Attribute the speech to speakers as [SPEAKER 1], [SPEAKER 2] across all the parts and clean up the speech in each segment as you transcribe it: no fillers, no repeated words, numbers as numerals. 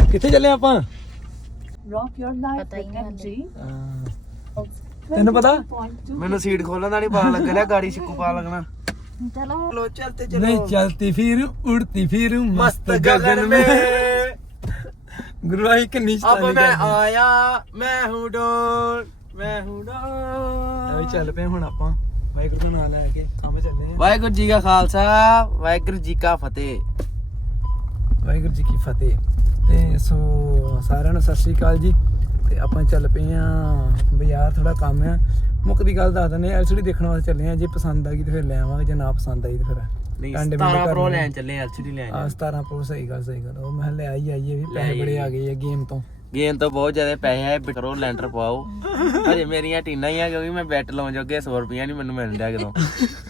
[SPEAKER 1] ਕਿੱਥੇ ਚੱਲੇ ਆਪਾਂ? ਤੈਨੂੰ ਪਤਾ
[SPEAKER 2] ਮੈਨੂੰ ਸੀਟ ਖੋਲਣ ਦਾ ਨਹੀਂ ਪਤਾ ਲੱਗ ਰਿਹਾ, ਗਾੜੀ ਸਿੱਕੂ ਪਾ ਲੱਗਣਾ। ਚਲੋ ਚਲਤੇ ਚਲੋ।
[SPEAKER 1] नहीं चलती फिर उड़ती फिर मस्त गगन में गुरु भाई किन्नी
[SPEAKER 2] अब मैं आया मैं हूं डोर मैं हूं डोर।
[SPEAKER 1] ਚੱਲ ਪਏ ਹੁਣ ਆਪਾਂ ਵਾਹਿਗੁਰੂ ਦਾ ਨਾਮ ਲੈ ਕੇ ਕੰਮ ਚੱਲੇ ਆ।
[SPEAKER 2] ਵਾਹਿਗੁਰੂ ਜੀ ਕਾ ਖਾਲਸਾ ਵਾਹਿਗੁਰੂ ਜੀ ਕਾ ਫਤਿਹ।
[SPEAKER 1] ਵਾਹਿਗੁਰੂ ਜੀ ਕੀ ਫਤਿਹ। ਤੇ ਸੋ ਸਾਰਿਆਂ ਨੂੰ ਸਤਿ ਸ਼੍ਰੀ ਅਕਾਲ ਜੀ। ਤੇ ਆਪਾਂ ਚੱਲ ਪਏ ਆ ਬਾਜ਼ਾਰ, ਥੋੜਾ ਕੰਮ ਆ। ਮੁੱਕ ਦੀ ਗੱਲ ਦੱਸ ਦਿੰਦੇ ਐਲਸੀਡੀ ਦੇਖਣ ਵਾਸਤੇ ਚੱਲੇ ਆ। ਜੇ ਪਸੰਦ ਆ ਗਈ ਤੇ ਫਿਰ ਲੈ ਆਵਾਂਗੇ, ਜੇ ਨਾ ਪਸੰਦ ਆਈ ਤੇ ਫਿਰ
[SPEAKER 2] 17 ਪ੍ਰੋ ਲੈਣ ਚੱਲੇ ਐਲਸੀਡੀ ਲੈਣ।
[SPEAKER 1] 17 ਪ੍ਰੋ ਸਹੀ ਗੱਲ ਉਹ ਮੈਂ ਲੈ ਆਈਏ ਵੀ ਪੈਸੇ ਬੜੇ ਆ ਗਏ ਆ ਗੇਮ ਤੋਂ
[SPEAKER 2] ਬਹੁਤ ਜ਼ਿਆਦਾ ਪੈਸੇ ਆਏ। ਕਰੋ ਲੈਂਟਰ ਪਾਓ। ਹਜੇ ਮੇਰੀਆਂ ਟੀਨਾਂ ਹੀ ਆ ਕਿਉਂਕਿ ਮੈਂ ਬੈਟ ਲਾਉਣ ਜੋਗੇ 100 ਰੁਪਇਆ ਨਹੀਂ ਮੈਨੂੰ ਮਿਲ ਰਿਹਾ ਕਿਦੋਂ।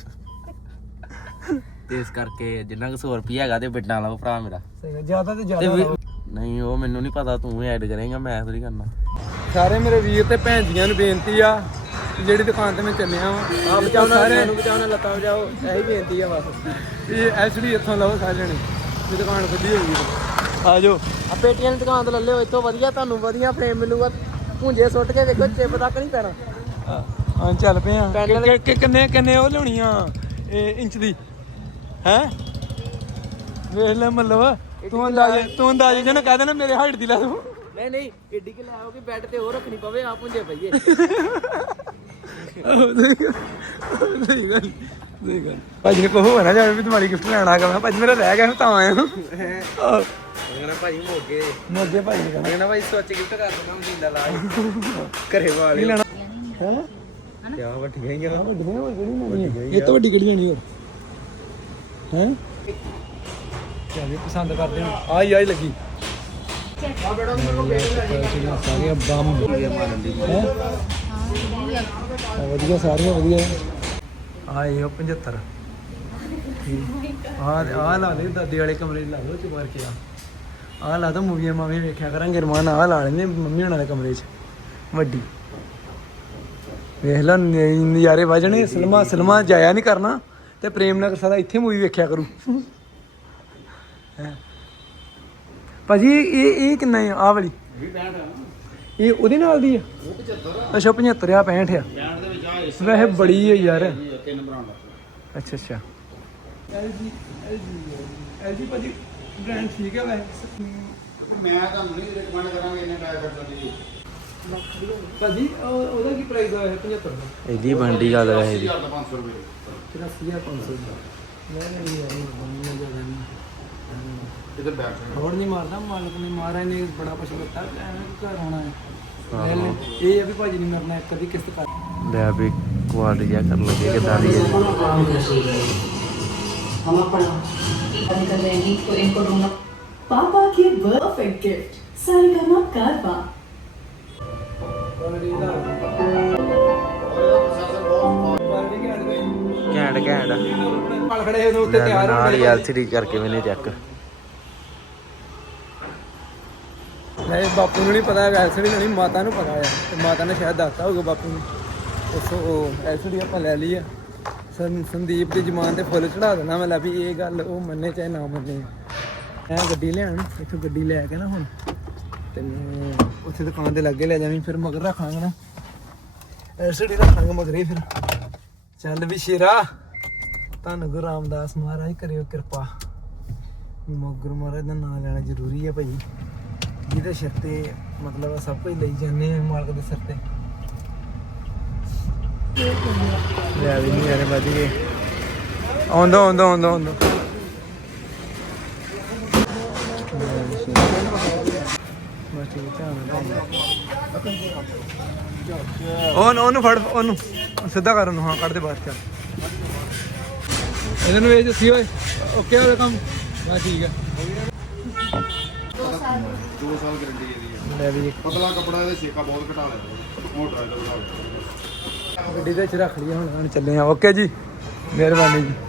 [SPEAKER 2] ਤੇ ਇਸ ਕਰਕੇ ਜਿੰਨਾ ਕੁ 100 ਰੁਪਇਆ ਹੈਗਾ ਤੇ ਬਿੱਟਾਂ ਲਾਓ ਭਰਾ ਮੇਰਾ।
[SPEAKER 1] ਜ਼ਿਆਦਾ ਤੇ ਜ਼ਿਆਦਾ
[SPEAKER 2] ਨਹੀਂ ਉਹ ਮੈਨੂੰ ਨਹੀਂ ਪਤਾ, ਤੂੰ ਐਡ ਕਰੇਂਗਾ, ਮੈਂ ਥੋੜੀ ਕਰਨਾ।
[SPEAKER 1] ਸਾਰੇ ਮੇਰੇ ਵੀਰ ਤੇ ਭੈਣ ਜੀਆਂ ਨੂੰ ਬੇਨਤੀ ਆ, ਜਿਹੜੀ ਦੁਕਾਨ ਤੇ ਮੈਂ ਚੱਲਿਆ ਵਾਂ
[SPEAKER 2] ਆਪ ਬਚਾਉਣਾ ਲੱਤਾਂ ਬਚਾਓ, ਇਹੀ ਬੇਨਤੀ ਆ ਬਸ।
[SPEAKER 1] ਇਹ ਐਚਡੀ ਇੱਥੋਂ ਲਓ ਸਾਰੇ ਜਣੇ, ਇਹ ਦੁਕਾਨ ਖੁੱਲੀ ਹੋਈ ਆ ਜਾਓ।
[SPEAKER 2] ਆ ਪੇਟੀਆਂ ਦੀ ਦੁਕਾਨ ਤੋਂ ਲੈ ਲਿਓ, ਇੱਥੋਂ ਵਧੀਆ ਤੁਹਾਨੂੰ ਵਧੀਆ ਫਰੇਮ ਮਿਲੂਗਾ। ਭੁੰਜੇ ਸੁੱਟ ਕੇ ਦੇਖੋ ਚਿਪ ਤੱਕ ਨਹੀਂ ਪੈਣਾ।
[SPEAKER 1] ਹਾਂ ਚੱਲ ਪਏ ਆ। ਕਿੰਨੇ ਉਹ ਲਿਆਉਣੀਆਂ ਇਹ ਇੰਚ ਦੀ ਹੈ? ਵੇਖ ਲੈ ਮਤਲਬ ਤੂੰ ਅੰਦਾਜ਼ੇ ਜਨ ਕਹਿ ਦੇਣਾ ਮੇਰੇ ਹਾਈਟ ਦੀ ਲਾ ਦੂੰ।
[SPEAKER 2] ਨਹੀਂ ਏਡੀ ਕਿ ਲੈ ਆਓ ਕਿ ਬੈੱਡ ਤੇ ਹੋਰ ਰੱਖਣੀ ਪਵੇ, ਆ ਭੁੰਜੇ ਪਈਏ।
[SPEAKER 1] ਸਹੀ ਗੱਲ ਭਾਜੀ ਨੇ ਕਹੋ ਨਾ ਜਾਵੇ ਵੀ ਤੁਹਾਡੀ ਗਿਫਟ ਲੈਣਾ ਹੈਗਾ। ਮੈਂ ਭਾਜੀ ਮੇਰਾ ਰਹਿ ਗਿਆ ਤਾਂ ਆਇਆ।
[SPEAKER 2] ਕਹਿੰਦਾ ਭਾਜੀ ਮੋਗੇ
[SPEAKER 1] ਭਾਜੀ ਨੇ
[SPEAKER 2] ਕਹਿੰਦਾ ਭਾਈ ਸੋਚ ਗਿਫਟ ਕਰ ਦੂੰਗਾ ਮਹੀਨਾ ਲਾ ਘਰੇ ਵਾਲੇ
[SPEAKER 1] ਲੈਣਾ
[SPEAKER 2] ਹੈ ਕਿਆ ਵੱਡੀਆਂ ਹੀ ਆ।
[SPEAKER 1] ਇਹ ਤੋਂ ਵੱਡੀ ਕਿਹੜੀ ਲੈਣੀ ਹੋਰ ਹੈ? ਚੱਲ ਪਸੰਦ ਕਰਦੇ ਹਾਂ। ਆਈ ਲੱਗੀ ਸਾਰੀਆਂ ਬੰਬ ਵਧੀਆ, ਸਾਰੀਆਂ ਵਧੀਆ। ਆਏ 75 ਆ ਲਾ ਲੈ ਦਾਦੀ ਵਾਲੇ ਕਮਰੇ ਲਾ ਲਓ ਚ ਮਾਰ ਕੇ ਆ ਲਾ ਦੋ। ਮੂਵੀਆਂ ਮਾਵੀਆਂ ਵੇਖਿਆ ਕਰਾਂਗੇ। ਰਮਾਨ ਆ ਲਾ ਲੈਂਦੇ ਮੰਮੀ ਹੋਣਾ ਦੇ ਕਮਰੇ 'ਚ ਵੱਡੀ। ਵੇਖ ਲਾ ਨਜ਼ਾਰੇ ਵੱਜਣੇ। ਸਿਨੇਮਾ ਜਾਇਆ ਨਹੀਂ ਕਰਨਾ ਤੇ ਪ੍ਰੇਮ ਨਗਰ ਸਾਰਾ ਇੱਥੇ ਮੂਵੀ ਵੇਖਿਆ ਕਰੂ। ਭਾਜੀ ਇਹ ਕਿੰਨਾ ਆ? ਆਹ ਵਾਲੀ ਇਹ ਉਹਦੇ ਨਾਲ ਦੀ ਆ? ਅੱਛਾ 75 ਆ 65 ਆ। ਵੈਸੇ ਬੜੀ ਹੈ ਯਾਰ। ਅੱਛਾ LG ਭਾਜੀ ਬ੍ਰਾਂਡ ਠੀਕ ਹੈ ਵੈਸੇ।
[SPEAKER 3] ਮੈਂ ਤੁਹਾਨੂੰ ਨਹੀਂ ਰਿਕਮੈਂਡ ਕਰਾਂਗਾ ਇਹਨੇ ਡਾਇਬਟ ਦੀ
[SPEAKER 1] ਭਾਜੀ ਉਹਦਾ ਕੀ ਪ੍ਰਾਈਸ ਆ? 75 ਦਾ।
[SPEAKER 2] ਇਹਦੀ ਬੰਡੀ ਗੱਲ ਹੈ ਇਹਦੀ
[SPEAKER 3] 500 ਰੁਪਏ
[SPEAKER 1] 83500 ਨਹੀਂ ਯਾਰ ਬੰਦਾ ਜ਼ਿਆਦਾ ਨਹੀਂ।
[SPEAKER 3] ਇਧਰ ਬੈਠ
[SPEAKER 1] ਹੋਰ ਨਹੀਂ ਮਾਰਦਾ, ਮਾਲਕ ਨੇ ਮਾਰਾ ਨੇ ਬੜਾ ਕੁਛ ਦਿੱਤਾ। ਘਰ ਆਉਣਾ ਹੈ ਇਹ ਆ ਵੀ ਭਾਜੀ ਨਹੀਂ ਮਰਨਾ, ਇੱਕ ਦੀ ਕਿਸ਼ਤ ਕਰ
[SPEAKER 2] ਲੈ ਵੀ ਕੁਆਲਿਟੀ ਜਾ ਕਰ ਲੱਗੇ ਕਿਦਾਂ ਦੀ ਹੈ।
[SPEAKER 4] हम अपना कर रहेंगे तो इनको ढूंढना। पापा की परफेक्ट गिफ्ट सारेगामा कारवा।
[SPEAKER 2] ਘੈਂਟ
[SPEAKER 1] ਪਾਲ ਖੜੇ ਉਹਦੇ ਉੱਤੇ ਤਿਆਰ ਹੋ
[SPEAKER 2] ਨਾਲ
[SPEAKER 1] ਗਏ।
[SPEAKER 2] ਹੀ LCD ਕਰਕੇ ਮੈਨੇ ਚੈੱਕ।
[SPEAKER 1] ਨਹੀਂ ਬਾਪੂ ਨੂੰ ਨਹੀਂ ਪਤਾ ਐਲਸੀਡੀ ਨਹੀਂ, ਮਾਤਾ ਨੂੰ ਪਤਾ ਆ। ਤੇ ਮਾਤਾ ਨੇ ਸ਼ਾਇਦ ਦੱਸਤਾ ਹੋਊਗਾ ਬਾਪੂ ਨੂੰ। ਉਹ ਐਲਸੀਡੀ ਆਪਾਂ ਲੈ ਲਈ ਆ। ਸੰਦੀਪ ਦੀ ਜ਼ਮਾਨ ਤੇ ਫੁੱਲ ਚੜਾ ਦੇਣਾ ਮੈਂ। ਲੈ ਵੀ ਇਹ ਗੱਲ ਉਹ ਮੰਨੇ ਚਾਹੇ ਨਾ ਮੰਨੇ। ਐ ਗੱਡੀ ਲਿਆਣ ਇੱਥੋਂ ਗੱਡੀ ਲੈ ਕੇ ਨਾ ਹੁਣ ਤੈਨੂੰ ਉੱਥੇ ਦੁਕਾਨ ਦੇ ਲਾਗੇ ਲੈ ਜਾਵੀਂ। ਫਿਰ ਮਗਰ ਰੱਖਾਂਗੇ ਨਾ ਐਲਸੀਡੀ ਰੱਖਾਂਗੇ ਮਗਰੇ। ਫਿਰ ਚੱਲ ਵੀ ਸ਼ੇਰਾ, ਤੁਹਾਨੂੰ ਗੁਰੂ ਰਾਮਦਾਸ ਮਹਾਰਾਜ ਕਰਿਓ ਕਿਰਪਾ। ਗੁਰੂ ਮਹਾਰਾਜ ਦਾ ਨਾਮ ਲੈਣਾ ਜ਼ਰੂਰੀ ਹੈ ਭਾਈ। ਜਿਹਦੇ ਸਿਰ ਤੇ ਮਤਲਬ ਸਭ ਕੁਝ ਲਈ ਜਾਂਦੇ ਆ, ਮਾਲਕ ਦੇ ਸਿਰ ਤੇ। ਲੈ ਵੀ ਨਹੀਂ ਯਾਰ ਵੱਜ ਗਏ। ਆਉਂਦਾ ਉਹਨੂੰ ਫੜ, ਉਹਨੂੰ ਸਿੱਧਾ ਕਰ, ਉਹਨੂੰ। ਹਾਂ ਕੱਢ ਦੇ ਬਾਹਰ। ਚੱਲ ਇਹਨਾਂ ਨੂੰ ਇਹ ਦੱਸੀ ਓਏ ਓਕੇ ਉਹਦਾ ਕੰਮ ਬਸ ਠੀਕ ਹੈ।
[SPEAKER 3] 2 ਸਾਲ ਗਾਰੰਟੀ ਇਹਦੀ ਹੈ।
[SPEAKER 1] ਲੈ ਵੀ
[SPEAKER 3] ਪਤਲਾ ਕਪੜਾ ਇਹਦਾ ਛੇਕਾ ਬਹੁਤ ਘਟਾ ਲਿਆ। ਮੋਟਾ ਇਹਦਾ ਵਧਾ ਲਿਆ।
[SPEAKER 1] ਗੱਡੀ ਦੇ ਵਿੱਚ ਰੱਖ ਲਈ ਹੁਣ ਚੱਲੇ ਆ। ਓਕੇ ਜੀ, ਮਿਹਰਬਾਨੀ ਜੀ।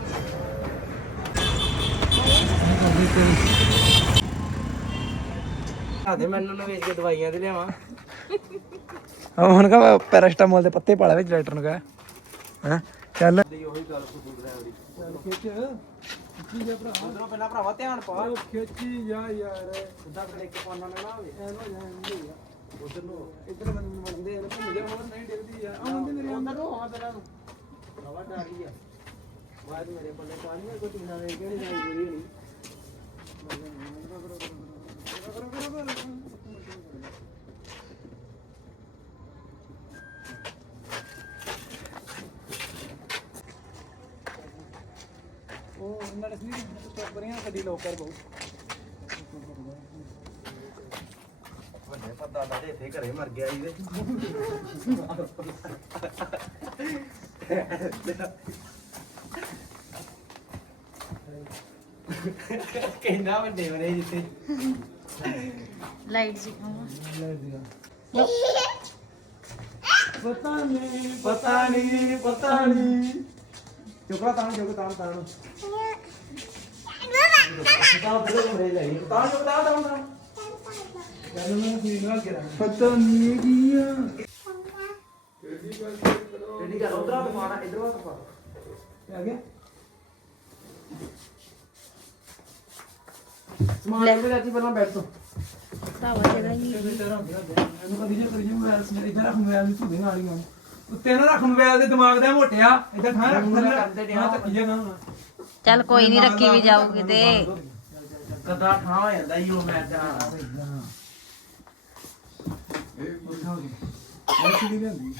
[SPEAKER 2] ਆਦੇ ਮੈਨੂੰ ਨਾ ਵੇਚ ਕੇ ਦਵਾਈਆਂ ਤੇ ਲਿਆਵਾਂ।
[SPEAKER 1] ਹੁਣ ਕਾ ਪੈਰਾਸਟਾਮੋਲ ਦੇ ਪੱਤੇ ਪਾਲਾ ਵਿੱਚ ਡਾਕਟਰ ਨੂੰ ਕਹਾ ਹੈ। ਚੱਲ
[SPEAKER 2] ਉਹੀ ਗੱਲ ਸੁਣ ਰਿਹਾ ਉਹਦੀ।
[SPEAKER 1] ਚੱਲ ਖਿੱਚ ਖਿੱਚੀ ਜਾ ਭਰਾ
[SPEAKER 2] ਉਧਰੋਂ ਪਹਿਲਾਂ ਭਰਾਵਾ ਧਿਆਨ ਪਾ
[SPEAKER 1] ਉਹ ਖਿੱਚੀ ਜਾ ਯਾਰ
[SPEAKER 2] ਸਿੱਧਾ ਬ੍ਰੇਕ ਪਾਉਣਾ ਨਾ ਹੋਵੇ
[SPEAKER 1] ਐਨ ਹੋ ਜਾਣ
[SPEAKER 2] ਉਧਰ ਨੂੰ
[SPEAKER 1] ਇੱਧਰ ਮੈਨੂੰ ਮੰਨਦੇ ਆ ਭੁੱਲ ਜਾ ਹੋਰ ਨਹੀਂ ਡਿੱਗਦੀ ਆ ਆਉਂਦੇ ਮੇਰੇ
[SPEAKER 2] ਉਧਰ ਨੂੰ ਆ ਪਹਿਲਾਂ ਨੂੰ ਭਰਾਵਾ ਡਾਰੀ ਆ ਬਾਅਦ ਮੇਰੇ ਪੱਲੇ ਪਾਣੀ ਕੋਈ ਟੀਨਾ ਵੇਖ ਕੇ ਨਹੀਂ ਜਾਈ ਪੂਰੀ ਹੋਣੀ
[SPEAKER 1] ਉਹ ਇਹਨਾਂ ਨੇ ਨਹੀਂ ਟੱਪਰੀਆਂ ਕਦੀ ਲੋਕ ਕਰ ਬਹੁ
[SPEAKER 2] ਵੱਡੇ ਪੱਦਾ ਲਾ ਦੇ ਇੱਥੇ ਘਰੇ ਮਰ ਗਿਆ ਇਹਦੇ ਕਹਿੰਦਾ ਵੱਡੇ ਬਣੇ ਜਿੱਥੇ
[SPEAKER 5] ਲਾਈਟ ਜੀ
[SPEAKER 1] ਪਤਾ ਨਹੀਂ
[SPEAKER 2] ਚੁਕੜਾ ਤਾਂ ਤਾਂ
[SPEAKER 1] ਪਤਾ ਨਹੀਂ ਗਿਆ
[SPEAKER 2] ਰੈਡੀ ਕਰ ਉਧਰ ਆ ਮਾਰਾ ਇਧਰ ਆ ਪਾ
[SPEAKER 1] ਆ ਗਿਆ
[SPEAKER 2] ਸਮਾਨ ਤੇ ਅੱਜ ਪਹਿਲਾਂ ਬੈਠ ਤੋਂ
[SPEAKER 5] ਭਰਾਵਾ ਜਿਹੜਾ ਹੀ
[SPEAKER 1] ਇਹਨੂੰ ਕਦੀ ਜੇ ਕਰੀ ਮੋਬਾਈਲ ਸਮੇਂ ਇੱਧਰ ਰੱਖ ਮੋਬਾਈਲ ਦੀ ਧੁੱਦੇ ਨਾਲ ਹੀ ਆਉਂ ਉੱਤੇ ਨਾ ਰੱਖ ਮੋਬਾਈਲ ਦੇ ਦਿਮਾਗ ਦਾ ਮੋਟਿਆ ਇੱਧਰ ਥਾਂ ਰੱਖ ਥੱਲੇ ਜਗ੍ਹਾ
[SPEAKER 5] ਚੱਲ ਕੋਈ ਨਹੀਂ ਰੱਖੀ ਵੀ ਜਾਊਗੀ ਤੇ
[SPEAKER 2] ਕਦਾ ਠਾਂ ਹੋ ਜਾਂਦਾ ਈ ਉਹ ਮੈਂ ਤਾਂ
[SPEAKER 1] ਇਹ ਪੁੱਛਾ ਹੋ ਗਈ ਇਹ ਕਿਹਦੀ ਲੈਂਦੀ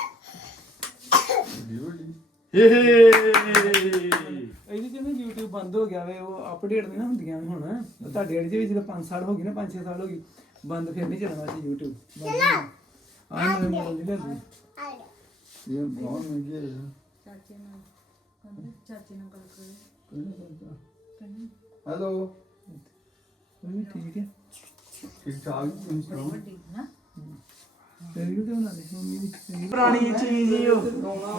[SPEAKER 1] ਇਹਦੀ ਜਿਵੇਂ YouTube ਬੰਦ ਹੋ ਗਿਆ ਵੇ ਉਹ ਅਪਡੇਟ ਨਹੀਂ ਨਾ ਹੁੰਦੀਆਂ ਹੁਣ ਤੁਹਾਡੇ ਵਾਲੀ ਦੇ ਵਿੱਚ ਜਦੋਂ 5 ਸਾਲ ਹੋ ਗਏ ਨਾ 5-6 ਸਾਲ ਹੋ ਗਈ ਬੰਦ ਫਿਰ ਨਹੀਂ ਚੱਲਣਾ ਸੀ YouTube ਆਹ ਮੇਰੇ ਮੋਬਾਈਲ ਦੀ ਲੈਂਦੀ ਇਹ ਬਹੁਤ ਮਹਿੰਗੀ ਹੈ
[SPEAKER 5] ਚਾਚੇ ਨਾਲ ਗੱਲ ਕਰੇ
[SPEAKER 1] ਹੈਲੋ ਠੀਕ ਹੈ ਠੀਕ ਠਾਕ ਤੁਸੀਂ ਸੁਣਾਓ
[SPEAKER 5] ਵੱਡੀ ਨਾ
[SPEAKER 1] ਤੇਰੀ ਵੀ ਬਣਾ ਦੇ ਮੰਮੀ ਦੀ
[SPEAKER 2] ਪੁਰਾਣੀ ਚੀਜ਼ ਹੀ ਉਹ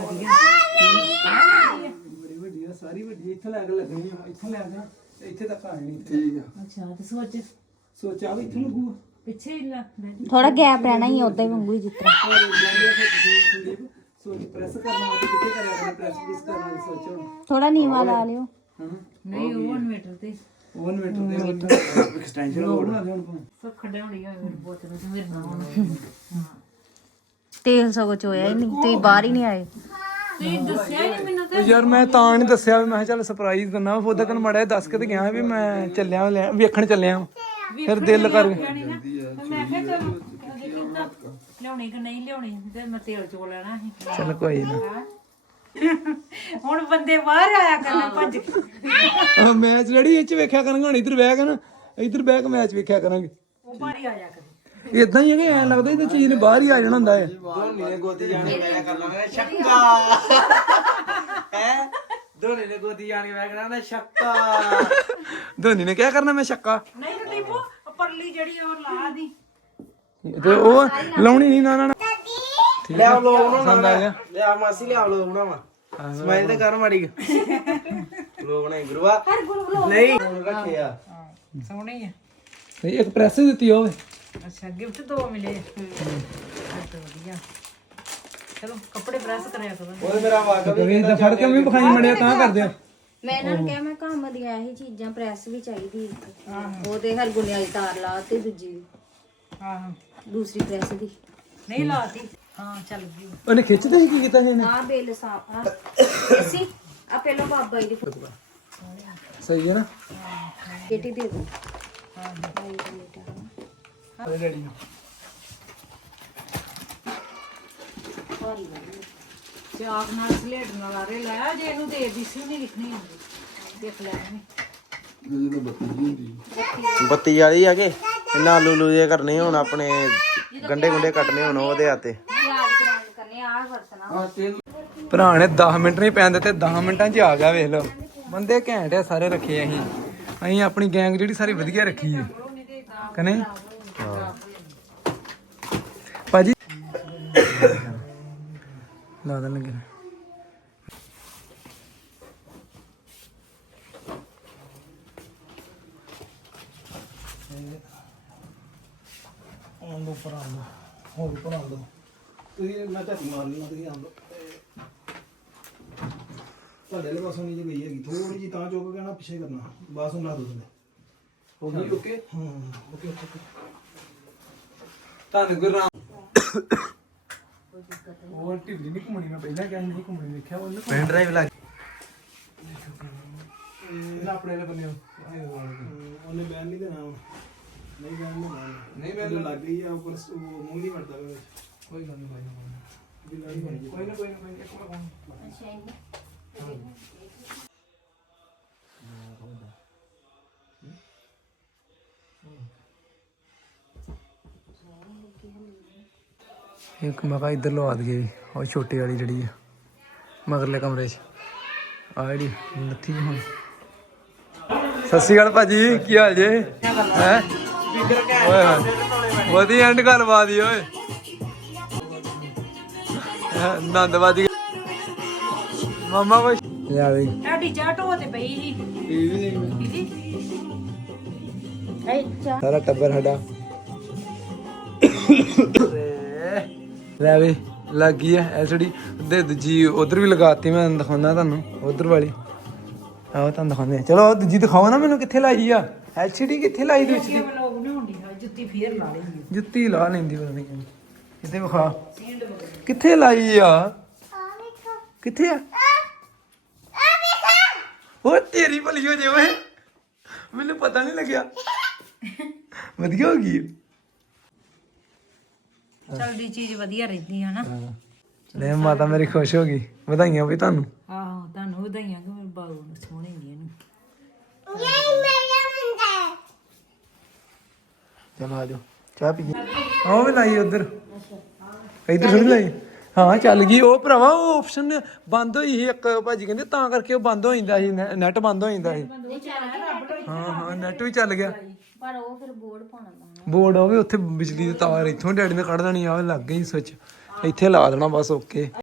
[SPEAKER 1] ਬੜੀ ਵੱਡੀ ਆ ਸਾਰੀ ਵੱਡੀ ਇੱਥੇ ਲੈ ਕੇ ਲੱਗਣੀ ਆ ਇੱਥੇ ਲੈ ਕੇ ਤੇ ਇੱਥੇ ਤੱਕ ਆਣੀ ਠੀਕ ਆ
[SPEAKER 5] ਅੱਛਾ ਤੇ ਸੋਚ
[SPEAKER 1] ਸੋਚਾ ਵੀ ਇੱਥੇ ਲੱਗੂਗਾ
[SPEAKER 5] ਪਿੱਛੇ ਹੀ ਲਾ ਥੋੜਾ ਗੈਪ ਰਹਿਣਾ ਹੀ ਉਦਾਂ ਹੀ ਵਾਂਗੂ ਹੀ ਜਿਸ ਤਰ੍ਹਾਂ
[SPEAKER 1] ਸੋਚ ਪ੍ਰੈਸ ਕਰਨਾ ਤੇ ਕਿੱਥੇ ਕਰਿਆ ਕਰਨਾ ਪ੍ਰੈਸ ਕਰਨਾ ਸੋਚੋ
[SPEAKER 5] ਥੋੜਾ ਨੀਵਾ ਲਾ ਲਿਓ
[SPEAKER 1] ਹਾਂ
[SPEAKER 5] ਨਹੀਂ ਉਹ ਇਨਵੇਟਰ ਤੇ
[SPEAKER 1] ਉਹ ਇਨਵੇਟਰ ਦੇ
[SPEAKER 2] ਐਕਸਟੈਂਸ਼ਨ
[SPEAKER 1] ਬਣਾ ਦੇ ਹੁਣ
[SPEAKER 5] ਸਭ ਖੜਾਉਣੀ ਹੋਵੇ ਮੇਰੇ ਬੋਤ ਨੂੰ ਤੇ ਮੇਰੇ ਨਾਲ ਹਾਂ ਤੇਲ ਸਗੋਂ ਚੋਇਆ ਹੀ ਨਹੀਂ ਤੁਸੀਂ ਬਾਹਰ ਹੀ ਨਹੀਂ ਆਏ ਤੁਸੀਂ ਦੱਸਿਆ ਹੀ ਮੈਨੂੰ
[SPEAKER 1] ਤੇ ਯਾਰ ਮੈਂ ਤਾਂ ਨਹੀਂ ਦੱਸਿਆ ਵੀ ਮੈਂ ਕਿਹਾ ਚੱਲ ਸਰਪ੍ਰਾਈਜ਼ ਕਰਨਾ ਉਹਦਾ ਤੈਨੂੰ ਮੜਾ ਦੱਸ ਕੇ ਤੇ ਗਿਆ ਵੀ ਮੈਂ ਚੱਲਿਆ ਵੇਖਣ ਚੱਲਿਆ ਫਿਰ ਦਿਲ ਕਰ
[SPEAKER 5] ਮੈਂ ਕਿਹਾ ਚਲ ਲਿਆਉਣੀ ਕਿ ਨਹੀਂ ਲਿਆਉਣੀ ਤੇ ਮੈਂ ਤੇਲ ਚੋ ਲੈਣਾ ਸੀ
[SPEAKER 1] ਚੱਲ ਕੋਈ ਨਹੀਂ
[SPEAKER 5] ਹੁਣ ਬੰਦੇ ਬਾਹਰ ਆਇਆ ਕਰਨਾ ਭੱਜ ਕੇ
[SPEAKER 1] ਮੈਚ ਜਿਹੜੀ ਇਹ ਚ ਵੇਖਿਆ ਕਰਾਂਗੇ ਹੁਣ ਇੱਧਰ ਬਹਿ ਕੇ ਨਾ ਇੱਧਰ ਬਹਿ ਕੇ ਮੈਚ ਵੇਖਿਆ ਕਰਾਂਗੇ
[SPEAKER 5] ਉਹ ਬਾਹਰ ਹੀ ਆ ਜਾ ਕਰੇ
[SPEAKER 1] ਇਦਾਂ ਹੀ ਹੈ ਕਿ ਐਂ ਲੱਗਦਾ ਇਹ ਚੀਜ਼ ਨੇ ਬਾਹਰ ਹੀ ਆ ਜਾਣਾ ਹੁੰਦਾ ਹੈ
[SPEAKER 2] ਧੋਨੀ ਨੇ ਗੋਦੀ ਜਾਣ ਕੇ ਮੈਂ ਕਰ ਲਾਂਗਾ ਛੱਕਾ ਹੈ ਧੋਨੀ ਨੇ ਗੋਦੀ ਜਾਣ ਕੇ ਮੈਂ ਕਰਾਂਗਾ ਛੱਕਾ
[SPEAKER 1] ਧੋਨੀ ਨੇ ਕਿਆ ਕਰਨਾ ਮੈਂ ਛੱਕਾ
[SPEAKER 5] ਨਹੀਂ ਤੇ ਟੀਪੂ ਪਰਲੀ ਜਿਹੜੀ ਉਹ ਲਾ ਦੀ
[SPEAKER 1] ਤੇ ਉਹ ਲਾਉਣੀ ਨਹੀਂ ਨਾ
[SPEAKER 2] ਲਿਆ ਲੋ
[SPEAKER 1] ਪਸੰਦ ਆ ਗਿਆ
[SPEAKER 2] ਲਿਆ ਮਾਸੀ ਲਿਆ ਲੋ ਬਣਾਵਾ ਸਮਾਈਲ ਤੇ ਕਰ ਮਾੜੀ ਲੋ ਬਣਾਈ ਗੁਰੂਆ ਨਹੀਂ ਰੱਖਿਆ
[SPEAKER 5] ਸੋਹਣੀ ਆ
[SPEAKER 1] ਇੱਕ ਪ੍ਰੈਸ ਦਿੱਤੀ ਹੋਵੇ
[SPEAKER 5] ਅੱਛਾ ਗਿਫਟ ਦੋ ਮਿਲੇ ਵਧੀਆ ਚਲੋ ਕੱਪੜੇ ਪ੍ਰੈਸ ਕਰਿਆ ਕਰੋ
[SPEAKER 2] ਉਹ ਮੇਰਾ ਵਾਕਾ ਵੀ
[SPEAKER 1] ਕਦੇ ਫੜ ਕੇ ਵੀ ਵਿਖਾਈ ਮੜਿਆ ਤਾਂ ਕਰਦੇ ਆ
[SPEAKER 6] ਮੈਂ ਇਹਨਾਂ ਨੂੰ ਕਿਹਾ ਮੈਂ ਕੰਮ ਦੀਆਂ ਇਹੀ ਚੀਜ਼ਾਂ ਪ੍ਰੈਸ ਵੀ ਚਾਹੀਦੀ ਉਹ ਤੇ ਹਰਗੁਣੇ ਵਾਲੀ ਤਾਰ ਲਾ ਤੇ ਦੂਜੀ
[SPEAKER 5] ਆਹੋ
[SPEAKER 6] ਦੂਸਰੀ ਪ੍ਰੈਸ ਦੀ
[SPEAKER 5] ਨਹੀਂ ਲਾਤੀ ਹਾਂ ਚੱਲ ਗਈ
[SPEAKER 1] ਉਹਨੇ ਖਿੱਚਦੇ ਸੀ ਕੀ ਕੀਤਾ ਸੀ ਇਹਨੇ
[SPEAKER 6] ਆ ਬਿੱਲ ਸਾਫ ਆ ਅਸੀਂ ਆ ਪਹਿਲਾਂ ਬਾਬਾ ਜੀ ਦੀ ਫੋਟੋ
[SPEAKER 1] ਸਹੀ ਹੈ ਨਾ
[SPEAKER 6] ਬੇਟੀ ਦੇ ਦੋ
[SPEAKER 1] ਅਰੇ ਡੈਡੀ
[SPEAKER 5] ਚਾਕ ਨਾਲ ਸਲੇਟ ਨਾਲ ਆਰੇ ਲਾਇਆ ਜੇ ਇਹਨੂੰ ਦੇ ABC ਨਹੀਂ ਲਿਖਣੀ ਹੁੰਦੀ ਦੇਖ ਲੈ
[SPEAKER 2] ਬੱਤੀ ਵਾਲੀ ਆ ਕੇ ਇਹਨਾਂ ਆਲੂ ਲੂ ਜੇ ਕਰਨੇ ਹੁਣ ਆਪਣੇ ਗੰਡੇ ਗੁੰਡੇ ਕੱਟਨੇ ਹੁਣ ਉਹਦੇ ਹੱਥੇ
[SPEAKER 6] ਯਾਦ ਕਰਾਉਣ ਕਰਨੇ ਆ ਵਰਤਣਾ
[SPEAKER 1] ਭਰਾ ਨੇ 10 ਮਿੰਟ ਨਹੀਂ ਪੈਣ ਦਿੱਤੇ 10 ਮਿੰਟਾਂ 'ਚ ਆ ਗਿਆ ਵੇਖ ਲਓ ਬੰਦੇ ਘੈਂਟ ਆ ਸਾਰੇ ਰੱਖੇ ਅਸੀਂ ਆਪਣੀ ਗੈਂਗ ਜਿਹੜੀ ਸਾਰੀ ਵਧੀਆ ਰੱਖੀ ਹੈ ਕਨੇ ਭਾਜੀ ਲਾ ਦੇਣ ਲੱਗੇ ਆਂਦੋ ਪਰਾਂਦੋ ਹੋਰ ਪਰਾਂਦੋ ਤੁਸੀਂ ਮੈਂ ਤਾਂ ਮਾਰ ਲਈ ਤੁਸੀਂ ਆਂਦੋ
[SPEAKER 7] ਤੁਹਾਡੇ ਵਾਲੇ ਪਾਸੋਂ ਨਹੀਂ ਜੇ ਗਈ ਹੈਗੀ ਥੋੜੀ ਜੀ ਤਾਂ ਚੁੱਕ ਕੇ ਨਾ ਪਿੱਛੇ ਕਰਨਾ ਬਸ ਉਹਨਾਂ ਦੋ ਥੱਲੇ
[SPEAKER 1] ਹੋ ਗਈ ਓਕੇ
[SPEAKER 7] ਹਾਂ ਓਕੇ ਓਕੇ
[SPEAKER 1] ਤੁਹਾਨੂੰ ਗੁਰਨਾਮ ਉਹ ਢਿੱਲੀ ਨਹੀਂ ਘੁੰਮਣੀ ਮੈਂ ਪਹਿਲਾਂ ਕਿਹਾ ਨਹੀਂ ਘੁੰਮਣੀ ਵੇਖਿਆ ਉਹਨੇ
[SPEAKER 2] ਪੈਨ ਡਰਾਈਵ ਲੱਗ
[SPEAKER 1] ਇਹਦਾ ਆਪਣੇ ਵਾਲੇ ਬੰਨੇ
[SPEAKER 7] ਉਹਨੇ ਬੈਨ ਨਹੀਂ ਦੇਣਾ ਹੁਣ। ਨਹੀਂ ਬੈਨ ਦੇਣਾ
[SPEAKER 1] ਨਹੀਂ
[SPEAKER 7] ਬੈਨ ਲੱਗ ਗਈ ਆ ਉੱਪਰ ਉਹ ਮੂੰਹ ਨਹੀਂ ਵੜਦਾ ਉਹਦੇ ਵਿੱਚ
[SPEAKER 1] ਕੋਈ ਗੱਲ ਨਹੀਂ
[SPEAKER 7] ਵੀ ਲੜੀ ਬਣ ਗਈ
[SPEAKER 1] ਕੋਈ ਨਾ ਕੋਈ ਨਾ ਇੱਕ ਮਿੰਟ ਇੱਕ ਮੈਂ ਕਿਹਾ ਇੱਧਰ ਲਵਾ ਦਈਏ ਵੀ ਉਹ ਛੋਟੀ ਵਾਲੀ ਜਿਹੜੀ ਆ ਮਗਰਲੇ ਕਮਰੇ 'ਚ ਆ ਜਿਹੜੀ ਲੱਥੀ ਹੁਣ ਸਤਿ ਸ਼੍ਰੀ ਅਕਾਲ ਭਾਜੀ ਕੀ ਹਾਲ ਜੇ ਹੈ ਓਏ ਹੋਏ ਵਧੀਆ ਐਂਡ ਗੱਲਬਾਤ ਹੀ ਓਏ ਆਨੰਦ ਵੱਜ ਗਿਆ ਮਾਮਾ ਕੁਛ ਲਿਆ ਦੇ
[SPEAKER 5] ਸਾਡੀ ਚਾਹ ਢੋ ਤੇ ਪਈ ਸੀ
[SPEAKER 1] ਸਾਰਾ ਟੱਬਰ ਸਾਡਾ ਲੈ ਵੇ ਲੱਗ ਗਈ ਐ ਐਲਸੀਡੀ ਦੇ ਦੂਜੀ ਉਧਰ ਵੀ ਲਗਾਤੀ ਮੈਂ ਦਿਖਾਉਣਾ ਤੁਹਾਨੂੰ ਉਧਰ ਵਾਲੀ ਆਓ ਤੁਹਾਨੂੰ ਦਿਖਾਉਂਦੇ ਚਲੋ ਦੂਜੀ ਦਿਖਾਓ ਨਾ ਮੈਨੂੰ ਕਿੱਥੇ ਲਾਈ ਆ ਐਲਸੀਡੀ ਕਿੱਥੇ ਲਾਈ ਦੇ ਵਿੱਚ ਦੀ
[SPEAKER 5] ਲੋਕ ਨਹੀਂ ਹੁੰਦੀ ਜੁੱਤੀ ਫੇਰ ਲਾ ਲਈ
[SPEAKER 1] ਜੁੱਤੀ ਲਾ ਲੈਂਦੀ ਪਤਾ ਨਹੀਂ ਕਿਤੇ ਵਿਖਾ ਕਿੱਥੇ ਲਾਈ ਆ ਕਿੱਥੇ ਆ ਉਹ ਤੇਰੀ ਭਲੀ ਹੋ ਜੇ ਓਏ ਮੈਨੂੰ ਪਤਾ ਨਹੀਂ ਲੱਗਿਆ ਵਧੀਆ ਹੋ ਗਈ
[SPEAKER 5] ਚਲਦੀ ਚੀਜ਼ ਵਧੀਆ ਰਹਿੰਦੀ ਹੈ ਨਾ
[SPEAKER 1] ਲੈ ਮਾਤਾ ਮੇਰੀ ਖੁਸ਼ ਹੋ ਗਈ ਵਧਾਈਆਂ ਵੀ ਤੁਹਾਨੂੰ
[SPEAKER 5] ਆਹੋ ਤੁਹਾਨੂੰ ਵਧਾਈਆਂ ਕਿ ਮੇਰੇ ਬਾਬੂ ਨੂੰ ਸੋਹਣੇ ਨਹੀਂ ਇਹਨੂੰ
[SPEAKER 1] ਚਲ ਆ ਜਾਓ ਚਾਹ ਪੀਏ ਉਹ ਵੀ ਲਾਈ ਉਧਰ ਇੱਧਰ ਥੋੜੀ ਲਾਈ ਹਾਂ ਚੱਲ ਗਈ ਉਹ ਭਰਾਵਾ ਉਹ ਆਪਸ਼ਨ ਬੰਦ ਹੋਈ ਸੀ ਇੱਕ ਭਾਜੀ ਕਹਿੰਦੇ ਤਾਂ ਕਰਕੇ ਉਹ ਬੰਦ ਹੋ ਜਾਂਦਾ ਸੀ ਨੈਟ ਬੰਦ ਹੋ ਜਾਂਦਾ ਸੀ ਹਾਂ ਹਾਂ ਨੈਟ ਵੀ ਚੱਲ ਗਿਆ
[SPEAKER 6] ਪਰ ਉਹ ਫਿਰ ਬੋਰਡ ਪਾਉਣਾ ਪੈਣਾ
[SPEAKER 1] ਬੋਰਡ ਹੋਵੇ ਉੱਥੇ ਬਿਜਲੀ ਦੀ ਤਾਰ ਇੱਥੋਂ ਡੈਡੀ ਨੇ ਕੱਢ ਦੇਣੀ ਆ ਲੱਗ ਗਈ ਸਵਿਚ ਇੱਥੇ ਲਾ ਦੇਣਾ ਬਸ ਓਕੇ